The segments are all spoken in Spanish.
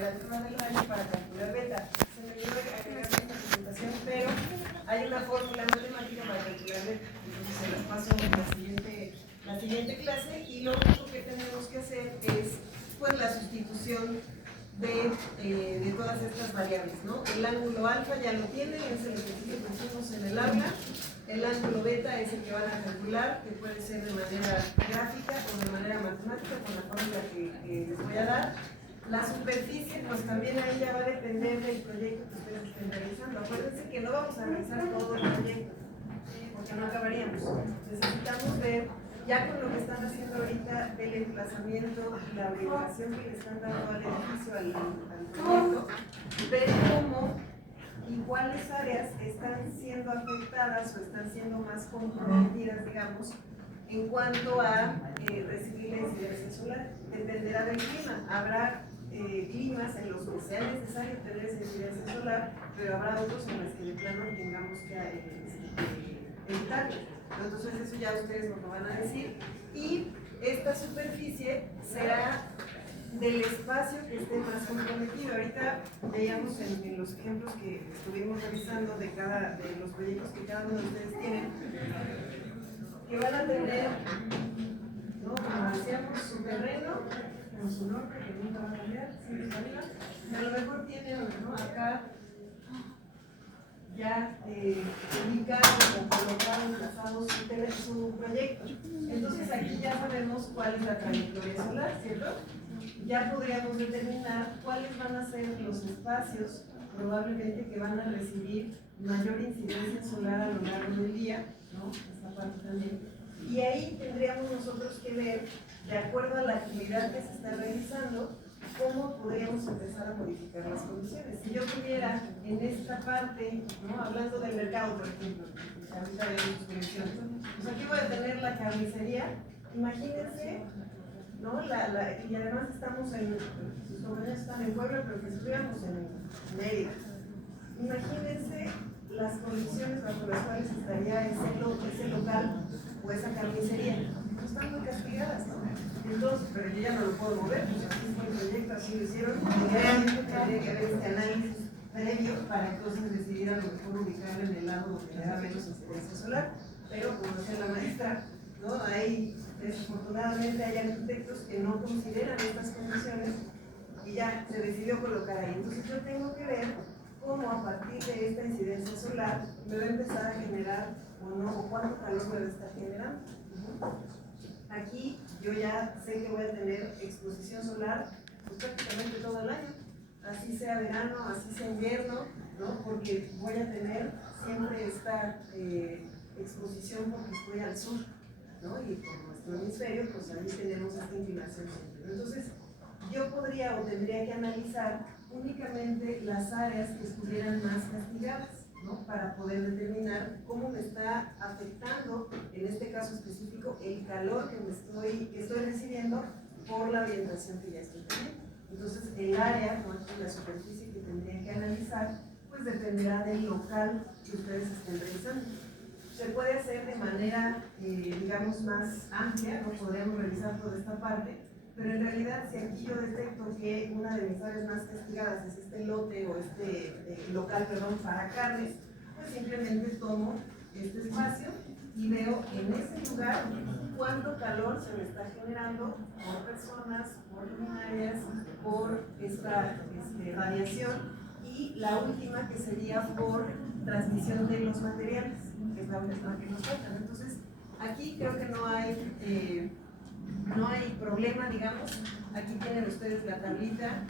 altura del área para calcular beta. Se me olvidó agregar esta presentación, pero hay una fórmula matemática para calcular beta. Entonces se las paso en la siguiente clase y lo único que tenemos que hacer es pues la sustitución de todas estas variables, ¿no? El ángulo alfa ya lo tienen, es el ejercicio que pusimos en el aula. El ángulo beta es el que van a calcular, que puede ser de manera gráfica o de manera matemática con la fórmula que les voy a dar. La superficie, pues también ahí ya va a depender del proyecto que ustedes estén realizando. Acuérdense que no vamos a realizar todo el proyecto, porque no acabaríamos. Necesitamos ver, ya con lo que están haciendo ahorita del emplazamiento y la orientación que le están dando al edificio, al proyecto, ver cómo y cuáles áreas están siendo afectadas o están siendo más comprometidas, digamos, en cuanto a recibir la incidencia solar. Dependerá del clima. Habrá climas en los que sea necesario tener esa incidencia solar, pero habrá otros en los que de plano tengamos que evitarlo. Entonces eso ya ustedes nos lo van a decir. Y esta superficie será del espacio que esté más comprometido. Ahorita veíamos en los ejemplos que estuvimos revisando de los proyectos que cada uno de ustedes tienen, que van a tener, ¿no? Como decíamos, su terreno con su norte, que nunca va a cambiar, siempre arriba. A lo mejor tienen, ¿no? Acá ya ubicado o colocado, emplazado su proyecto. Entonces aquí ya sabemos cuál es la trayectoria solar, ¿cierto? Ya podríamos determinar cuáles van a ser los espacios probablemente que van a recibir mayor incidencia solar a lo largo del día, ¿no? Esta parte también. Y ahí tendríamos nosotros que ver, de acuerdo a la actividad que se está realizando, cómo podríamos empezar a modificar las condiciones. Si yo tuviera en esta parte, ¿no? Hablando del mercado, por ejemplo, ahorita vemos sus condiciones, pues aquí voy a tener la carnicería, imagínense, ¿no? Y además estamos sus compañeros están en Puebla, pero que estuviéramos en Mérida. Imagínense las condiciones bajo las cuales estaría ese local o esa carnicería. No están muy castigadas, ¿no? Entonces, pero yo ya no lo puedo mover, pues así fue el proyecto, así lo hicieron. Realmente tendría que haber este análisis previo para entonces decidir a lo mejor ubicarlo en el lado donde haya menos incidencia solar. Pero, como decía la maestra, ¿no? Hay, desafortunadamente, hay arquitectos que no consideran estas condiciones y ya se decidió colocar ahí. Entonces, yo tengo que ver cómo a partir de esta incidencia solar me va a empezar a generar o no, o cuánto calor me va a estar generando. Aquí yo ya sé que voy a tener exposición solar pues, prácticamente todo el año, así sea verano, así sea invierno, ¿no? Porque voy a tener siempre esta exposición porque estoy al sur, ¿no? Y por nuestro hemisferio, pues ahí tenemos esta inclinación siempre. Entonces, yo podría o tendría que analizar únicamente las áreas que estuvieran más castigadas, ¿no? Para poder determinar cómo me está afectando, en este caso específico, el calor que estoy recibiendo por la orientación que ya estoy teniendo. Entonces, el área, ¿no? La superficie que tendría que analizar, pues dependerá del local que ustedes estén realizando. Se puede hacer de manera, digamos, más amplia, ¿no? Podríamos revisar toda esta parte, pero en realidad si aquí yo detecto que una de mis áreas más castigadas es este lote o local, perdón, para carnes, pues simplemente tomo este espacio y veo en ese lugar cuánto calor se me está generando por personas, por luminarias, por esta radiación, y la última que sería por transmisión de los materiales, que es la última que nos falta. Entonces, aquí creo que no hay problema, digamos. Aquí tienen ustedes la tablita,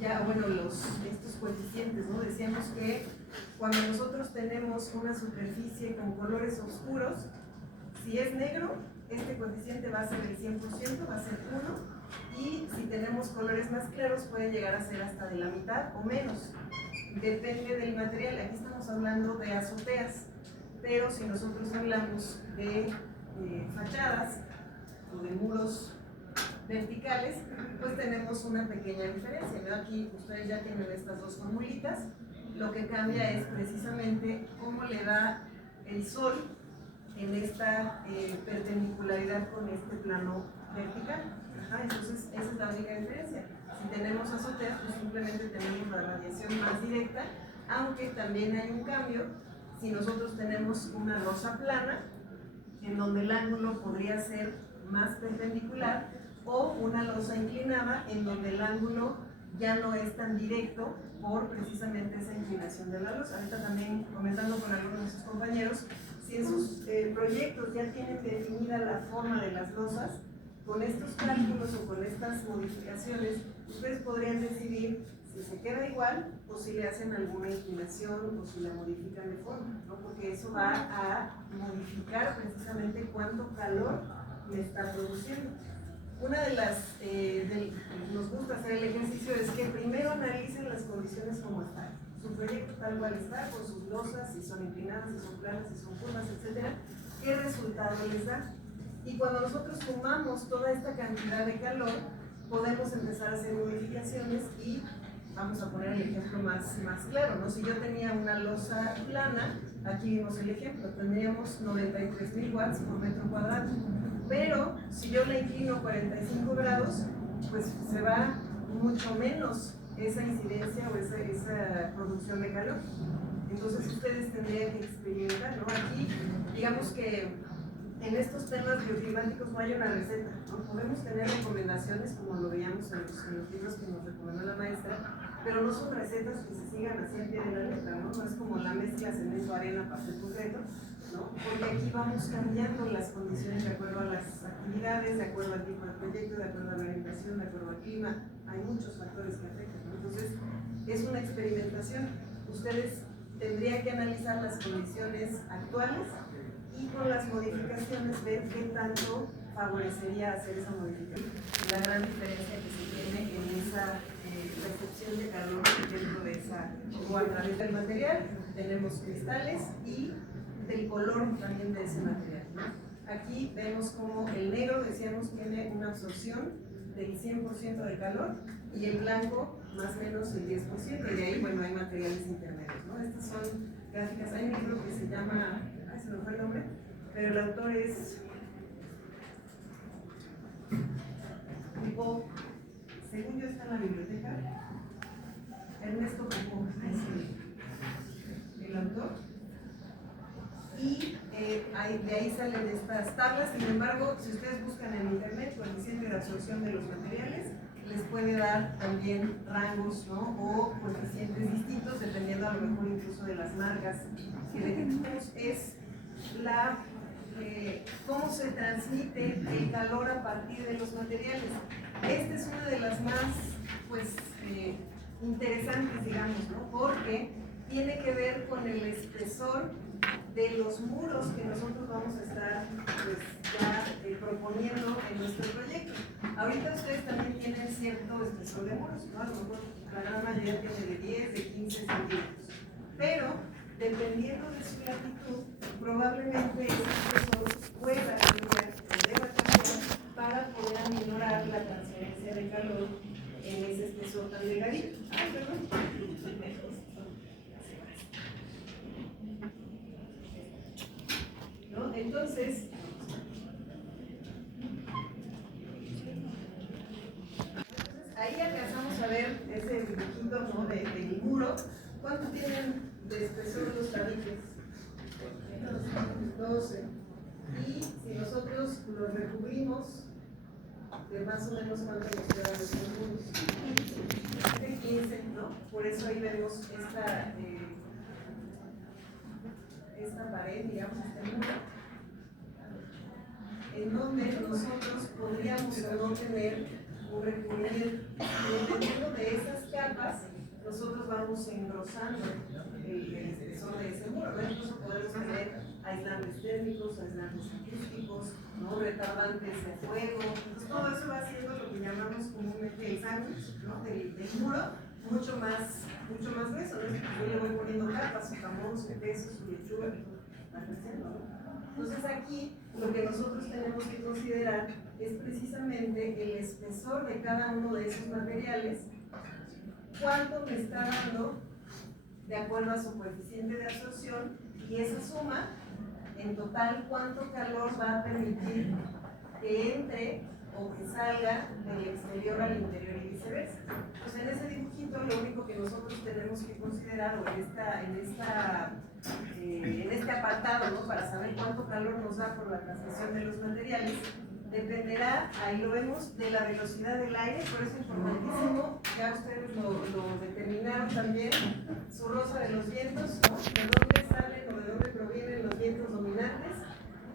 ya, bueno, estos coeficientes, ¿no? Decíamos que cuando nosotros tenemos una superficie con colores oscuros, si es negro, este coeficiente va a ser el 100%, va a ser 1, y si tenemos colores más claros puede llegar a ser hasta de la mitad o menos. Depende del material. Aquí estamos hablando de azoteas, pero si nosotros hablamos de fachadas o de muros verticales, pues tenemos una pequeña diferencia, ¿no? Aquí ustedes ya tienen estas dos formulitas. Lo que cambia es precisamente cómo le da el sol en esta perpendicularidad con este plano vertical. Entonces, esa es la única diferencia. Si tenemos azoteas, pues simplemente tenemos la radiación más directa, aunque también hay un cambio si nosotros tenemos una losa plana, en donde el ángulo podría ser más perpendicular, o una losa inclinada, en donde el ángulo ya no es tan directo por precisamente esa inclinación de la losa. Ahorita también comentando con algunos de sus compañeros, si en sus proyectos ya tienen definida la forma de las losas, con estos cálculos o con estas modificaciones, ustedes podrían decidir si se queda igual o si le hacen alguna inclinación o si la modifican de forma, ¿no? Porque eso va a modificar precisamente cuánto calor le está produciendo. Una de las, nos gusta hacer el ejercicio es que primero analicen las condiciones como están. Su proyecto tal cual está, con sus losas, si son inclinadas, si son planas, si son curvas, etc. ¿Qué resultado les da? Y cuando nosotros sumamos toda esta cantidad de calor, podemos empezar a hacer modificaciones y vamos a poner el ejemplo más claro, ¿no? Si yo tenía una losa plana, aquí vimos el ejemplo, tendríamos 93.000 watts por metro cuadrado. Pero si yo la inclino 45 grados, pues se va mucho menos esa incidencia o esa producción de calor. Entonces ustedes tendrían que experimentar, ¿no? Aquí, digamos que en estos temas bioclimáticos no hay una receta, ¿no? Podemos tener recomendaciones como lo veíamos en los libros que nos recomendó la maestra, pero no son recetas que se sigan así al pie de la letra, ¿no? No es como la mezcla cemento-arena para hacer concreto, ¿no? Porque aquí vamos cambiando las condiciones de acuerdo a las actividades, de acuerdo al tipo de proyecto, de acuerdo a la orientación, de acuerdo al clima. Hay muchos factores que afectan, ¿no? Entonces, es una experimentación. Ustedes tendrían que analizar las condiciones actuales y con las modificaciones ver qué tanto favorecería hacer esa modificación. La gran diferencia que se tiene en esa recepción de calor dentro de esa, o a través del material, tenemos cristales y del color también de ese material, ¿no? Aquí vemos como el negro, decíamos, tiene una absorción del 100% del calor y el blanco más o menos el 10%, y de ahí, bueno, hay materiales intermedios, ¿no? Estas son gráficas. Hay un libro que se llama, se me fue el nombre, pero el autor es tipo, según yo está en la biblioteca, Ernesto Popó, es el autor, y de ahí salen estas tablas. Sin embargo, si ustedes buscan en internet coeficiente de absorción de los materiales, les puede dar también rangos, ¿no? O coeficientes distintos dependiendo a lo mejor incluso de las marcas que detectemos. Es la cómo se transmite el calor a partir de los materiales. Esta es una de las más pues interesantes, digamos, ¿no? Porque tiene que ver con el espesor de los muros que nosotros vamos a estar pues ya proponiendo en nuestro proyecto. Ahorita ustedes también tienen cierto espesor de muros, ¿no? A lo mejor la gran mayoría tiene de 10, de 15 centímetros, pero dependiendo de su latitud, probablemente ese espesor pueda cambiar o deba cambiar para poder aminorar la transferencia de calor en ese espesor tan delgadito. Ay, perdón. ¿No? Entonces, ahí alcanzamos a ver ese dibujito, ¿no? del muro. ¿Cuánto tienen de espesor los tabiques? 12. Y si nosotros los recubrimos, de más o menos cuánto nos quedan los muros, de 15, ¿no? Por eso ahí vemos esta pared, digamos, este muro, en donde nosotros podríamos o no tener un recubrimiento. Dependiendo de esas capas, nosotros vamos engrosando el espesor de ese muro, ¿no? Incluso podemos tener aislantes térmicos, aislantes acústicos, ¿no? Retardantes de fuego. Entonces, todo eso va haciendo lo que llamamos comúnmente el sándwich, ¿no? del muro mucho más grueso, ¿no? Yo le voy poniendo capas, su jamón, su queso, su lechuga, va creciendo, ¿no? Entonces aquí lo que nosotros tenemos que considerar es precisamente el espesor de cada uno de esos materiales, cuánto me está dando de acuerdo a su coeficiente de absorción, y esa suma en total cuánto calor va a permitir que entre o que salga del exterior al interior y viceversa. Pues en ese dibujito lo único que nosotros tenemos que considerar, o en este apartado, ¿no?, para saber cuánto calor nos da por la transmisión de los materiales, dependerá, ahí lo vemos, de la velocidad del aire. Por eso es importantísimo, ya ustedes lo determinaron también, su rosa de los vientos, ¿no?, de dónde salen o de dónde provienen los vientos dominantes,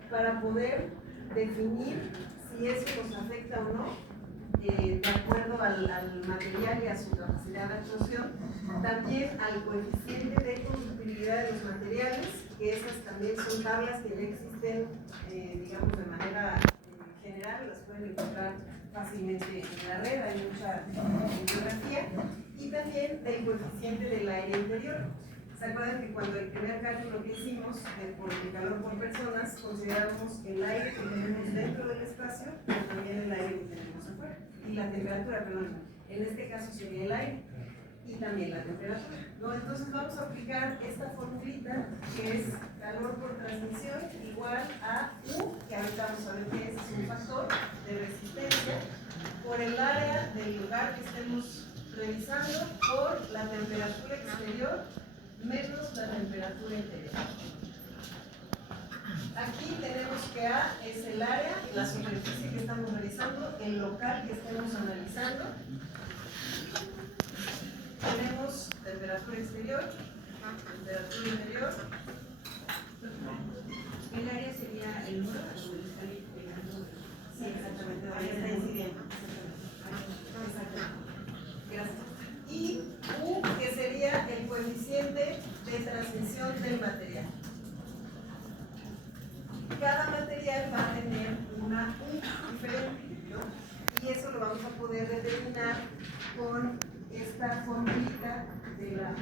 para poder definir si eso nos afecta o no, de acuerdo al material y a su capacidad de absorción, también al coeficiente de conductibilidad de los materiales, que esas también son tablas que ya existen, digamos, de manera general, las pueden encontrar fácilmente en la red, hay mucha bibliografía, y también del coeficiente del aire interior. ¿Se acuerdan que cuando el primer cálculo que hicimos por el calor por personas, consideramos el aire que tenemos dentro del espacio, pero también el aire que tenemos afuera? Y la temperatura, perdón, en este caso sería el aire y también la temperatura, ¿no? Entonces vamos a aplicar esta formulita que es calor por transmisión igual a U, que ahorita vamos a ver que es un factor de resistencia, por el área del lugar que estemos revisando, por la temperatura exterior menos la temperatura interior. Aquí tenemos que A es el área, la superficie que estamos revisando, el local que estemos analizando. Tenemos temperatura exterior, temperatura interior. El área sería el muro, Sí, exactamente, ahí está incidiendo. Exactamente. Gracias. Y U, que sería el coeficiente de transmisión del material. Cada material va a tener una U diferente, ¿no? Y eso lo vamos a poder determinar con esta formulita de la U,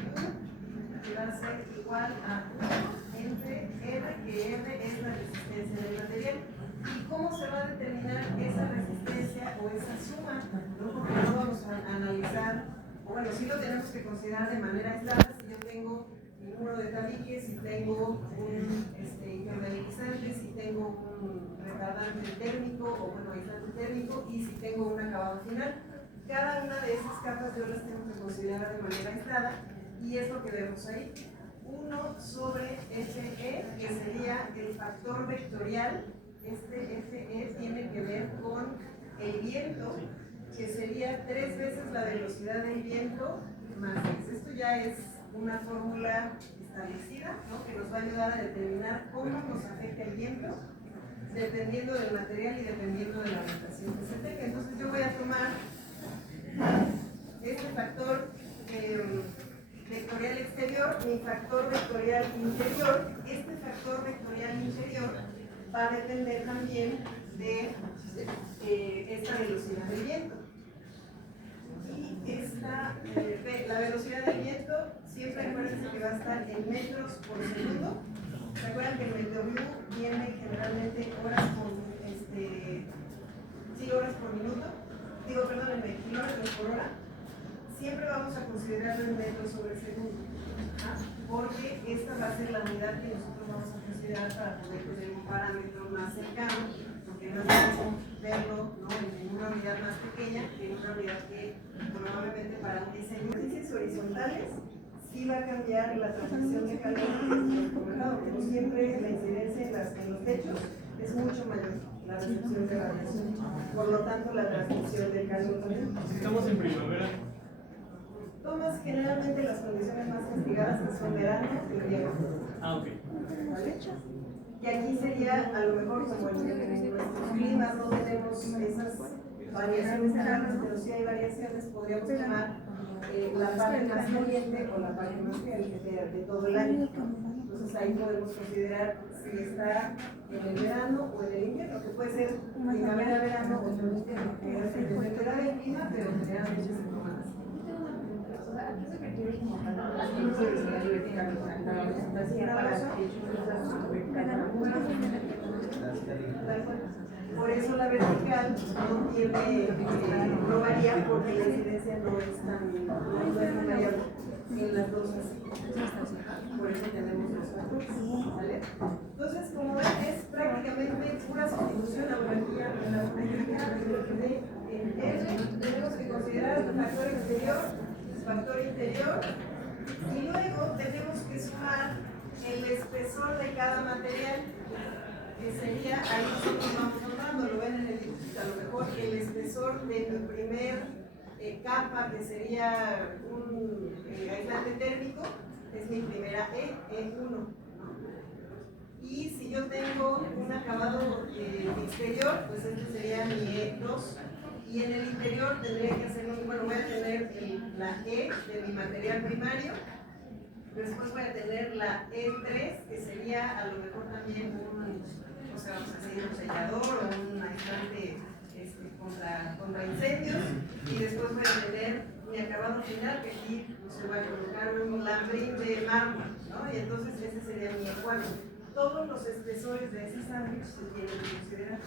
que va a ser igual a U entre R, que R es la resistencia del material. ¿Y cómo se va a determinar esa resistencia o esa suma? ¿No? Porque no vamos a analizar, o bueno, sí lo tenemos que considerar de manera aislada. Si yo tengo mi número de tabiques, si tengo un impermeabilizante, si tengo un retardante térmico, o bueno, aislante térmico, y si tengo un acabado final. Cada una de esas capas yo las tengo que considerar de manera aislada, y es lo que vemos ahí. 1 sobre FE, que sería el factor vectorial. Este FE tiene que ver con el viento, que sería 3 veces la velocidad del viento más X. Esto ya es una fórmula establecida, ¿no?, que nos va a ayudar a determinar cómo nos afecta el viento, dependiendo del material y dependiendo de la orientación que se tenga. Entonces yo voy a tomar este factor vectorial exterior, mi factor vectorial interior. Este factor vectorial interior va a depender también de esta velocidad del viento. Y la velocidad del viento, siempre acuérdense que va a estar en metros por segundo. ¿Se acuerdan que el MW viene generalmente horas por minuto? Digo, perdónenme, kilómetros por hora. Siempre vamos a considerarlo en metros sobre segundo, porque esta va a ser la unidad que nosotros vamos a considerar para poder tener un parámetro más cercano, porque no es fácil verlo, ¿no?, en una unidad más pequeña que en una unidad que probablemente para un diseño de superficies horizontales sí va a cambiar la transmisión de calor, pero siempre la incidencia en los techos es mucho mayor, la recepción de radiación, por lo tanto la transmisión del calor también. Estamos en primavera. Tomas generalmente las condiciones más castigadas, que son verano y invierno. Ok. ¿Vale? Y aquí sería, a lo mejor, como en nuestros climas no tenemos esas variaciones tan grandes, pero sí hay variaciones, podríamos tomar la parte más caliente o la parte más fría de todo el año. Entonces ahí podemos considerar si está en el verano o en el invierno, que puede ser primavera, verano o en el invierno, que dependerá del clima, pero generalmente se toma así. Por eso la vertical no varía, porque la incidencia no es tan variable en las dos así. Por eso tenemos los factores, ¿vale? Entonces, como ven, es prácticamente pura sustitución, la exterior, factor interior, y luego tenemos que sumar el espesor de cada material, que sería, ahí nosotros vamos nombrando, lo ven en el dibujito, a lo mejor el espesor de mi primer capa, que sería un aislante térmico, es mi primera E1, ¿no? Y si yo tengo un acabado exterior, pues este sería mi E2. Y en el interior tendría que hacer, bueno, voy a tener la E de mi material primario. Después voy a tener la E3, que sería a lo mejor también o sea, vamos a decir un sellador o un aislante contra incendios. Y después voy a tener mi acabado final, que aquí se va a colocar un lambrín de mármol, ¿no? Y entonces ese sería mi E4. Todos los espesores de ese sándwich se tienen que considerar.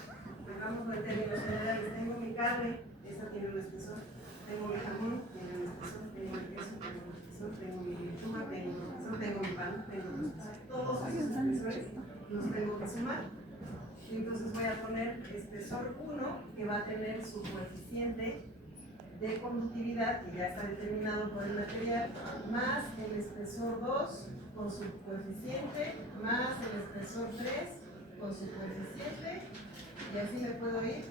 Dejamos en términos generales, tengo mi carne, esta tiene un espesor, tengo mi jamón, tiene un espesor, tengo el queso, tengo un espesor, tengo mi lechuga, tengo un espesor, tengo mi pan, tengo un espesor. Todos esos espesores los tengo que sumar. Entonces voy a poner espesor 1, que va a tener su coeficiente de conductividad, que ya está determinado por el material, más el espesor 2 con su coeficiente, más el espesor 3 con su coeficiente, y así me puedo ir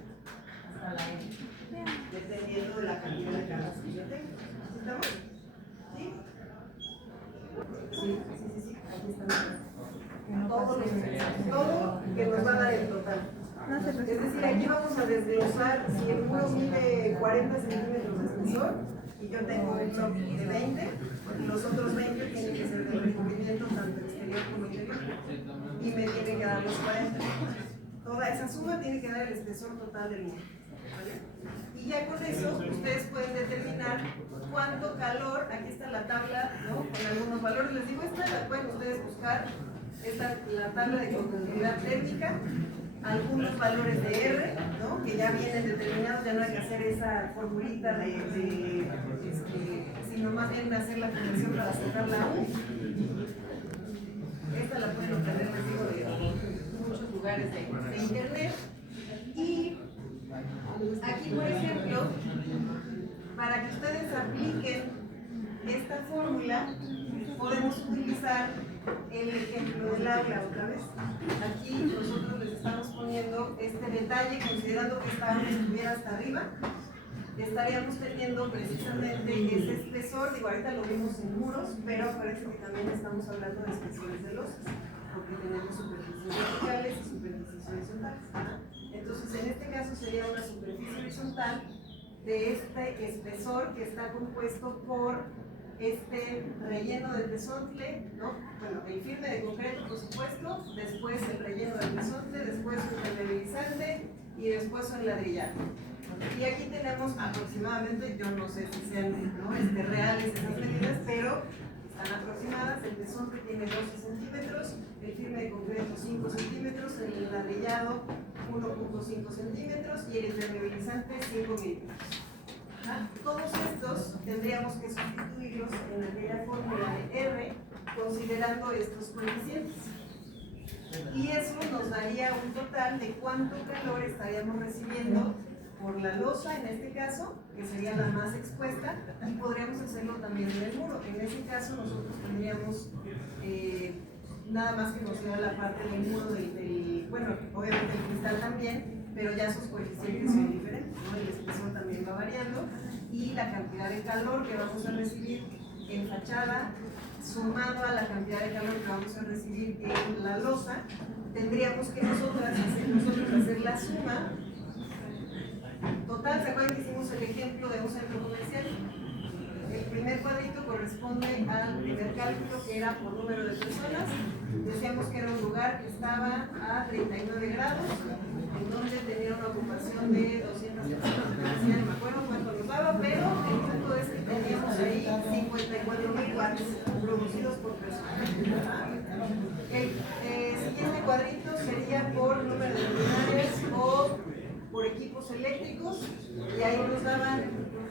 hasta la N, dependiendo de la cantidad de capas que yo tengo. ¿Estamos? ¿Sí? Sí, aquí están. Todo que nos va a dar el total. Es decir, aquí vamos a desglosar si el muro mide 40 centímetros de espesor y yo tengo un bloque de 20, los otros 20 tienen que ser de recubrimiento tanto exterior como interior y me tiene que dar los 40. Toda esa suma tiene que dar el espesor total del muro. ¿Vale? Y ya con eso ustedes pueden determinar cuánto calor, aquí está la tabla, ¿no? Con algunos valores, les digo, esta la pueden ustedes buscar, esta la tabla de conductividad térmica, algunos valores de R, ¿no? Que ya vienen determinados, ya no hay que hacer esa formulita sino más bien hacer la conversión para sacar la U. Esta la pueden obtener, les digo, de muchos lugares de internet. Y aquí, por ejemplo, para que ustedes apliquen esta fórmula, podemos utilizar el ejemplo del aula otra vez. Aquí nosotros les estamos poniendo este detalle, considerando que esta aula estuviera hasta arriba, estaríamos teniendo precisamente ese espesor. Digo, ahorita lo vimos en muros, pero parece que también estamos hablando de espesores de losas, porque tenemos superficies verticales y superficies horizontales. Entonces, en este caso sería una superficie horizontal de este espesor que está compuesto por este relleno de tezontle, ¿no? Bueno, el firme de concreto, por supuesto, después el relleno de tezontle, después un impermeabilizante y después un ladrillado. Y aquí tenemos aproximadamente, yo no sé si sean reales esas medidas, pero están aproximadas. El tezontle tiene 12 centímetros, el firme de concreto 5 centímetros, el ladrillado 1.5 centímetros y el impermeabilizante 5 milímetros. Todos estos tendríamos que sustituirlos en aquella fórmula de R considerando estos coeficientes. Y eso nos daría un total de cuánto calor estaríamos recibiendo por la losa, en este caso, que sería la más expuesta, y podríamos hacerlo también en el muro. En ese caso nosotros tendríamos nada más que nos da la parte del muro bueno, obviamente el cristal también, pero ya sus coeficientes son diferentes, ¿no? El espesor también va variando y la cantidad de calor que vamos a recibir en fachada sumado a la cantidad de calor que vamos a recibir en la losa, tendríamos que nosotros hacer la suma total. ¿Se acuerdan que hicimos el ejemplo de un centro comercial? El primer cuadrito corresponde al primer cálculo, que era por número de personas. Decíamos que era un lugar que estaba a 39 grados, en donde tenía una ocupación de 200 personas. Ya no me acuerdo cuánto nos daba, pero el punto es que teníamos ahí 54.000 watts producidos por persona. El siguiente cuadrito sería por número de luminarias o por equipos eléctricos, y ahí nos daban,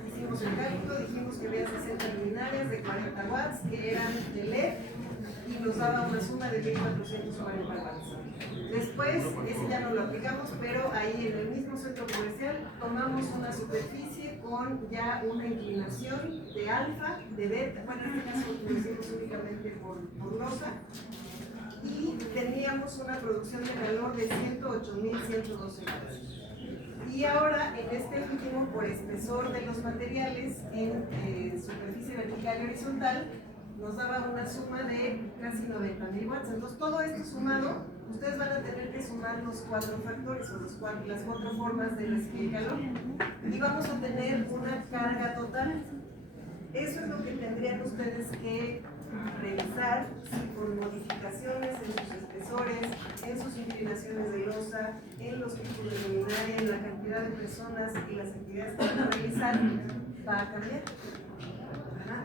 hicimos el cálculo, dijimos que había 60 luminarias de 40 watts que eran de LED y nos daba una suma de 1.440 watts. Después, ese ya no lo aplicamos, pero ahí en el mismo centro comercial tomamos una superficie con con ya una inclinación de alfa, de beta, bueno, en este caso lo hicimos únicamente por losa, y teníamos una producción de calor de 108.112 grados. Y ahora, en este último, por espesor de los materiales en superficie vertical y horizontal, nos daba una suma de casi 90.000 watts. Entonces, todo esto sumado, ustedes van a tener que sumar los 4 factores o las 4 formas de recibir calor. Y vamos a tener una carga total. Eso es lo que tendrían ustedes que revisar, si con modificaciones en sus espesores, en sus inclinaciones de losa, en los tipos de luminaria, en la cantidad de personas y las actividades que van a realizar, va a cambiar.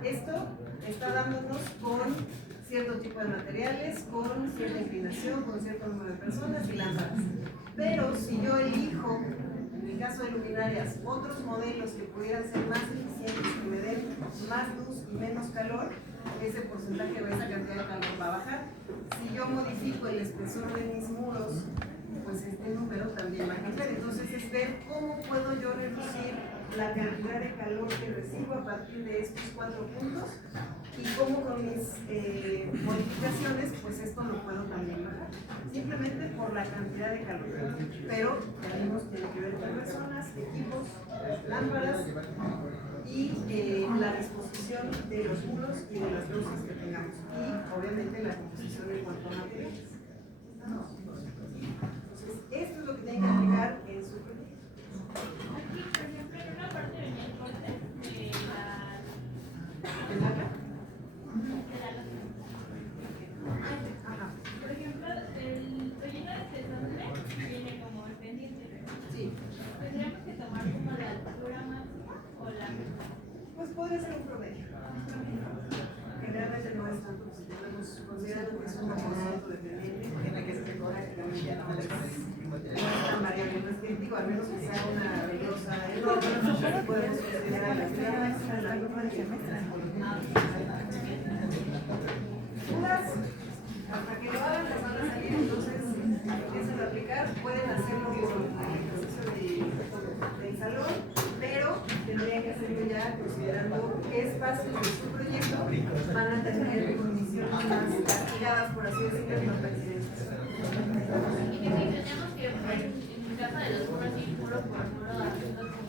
Esto está dándonos con cierto tipo de materiales, con cierta inclinación, con cierto número de personas y lámparas. Pero si yo elijo, en el caso de luminarias, otros modelos que pudieran ser más eficientes, que me den más luz y menos calor, ese porcentaje o esa cantidad de calor va a bajar. Si yo modifico el espesor de mis muros, pues este número también va a cambiar. Entonces es ver cómo puedo yo reducir la cantidad de calor que recibo a partir de estos 4 puntos y cómo con mis modificaciones, pues esto lo puedo también bajar. Simplemente por la cantidad de calor. Pero tenemos que ver con personas, equipos, lámparas y la disposición de los muros y de las luces que tengamos. Y obviamente la composición en cuanto a materiales. Entonces, esto es lo que tienen que aplicar en su proyecto. Aquí, por ejemplo, en una parte venía el corte de la... ¿El acá? Ajá. Por ejemplo, el proyecto de desastre viene como el pendiente. Sí. ¿Tendríamos que tomar como la altura máxima o la mínima? Pues podría ser un promedio. Generalmente no es tanto, si tenemos considerando que es un componente dependiente, en la que se mejora que también ya no es tan variable. No es que digo, al menos que sea una velosa enorme, podemos considerar las gradas, la misma de dudas, hasta que lo hagan les van a salir, entonces empiezan a aplicar, pueden hacerlo con el ejercicio del salón, pero tendrían que hacerlo ya considerando qué espacios de su proyecto van a tener condiciones más castigadas, por así decirlo, por accidentes. Y que si tenemos que, en casa de los muros, ir muro por muro, haciendo como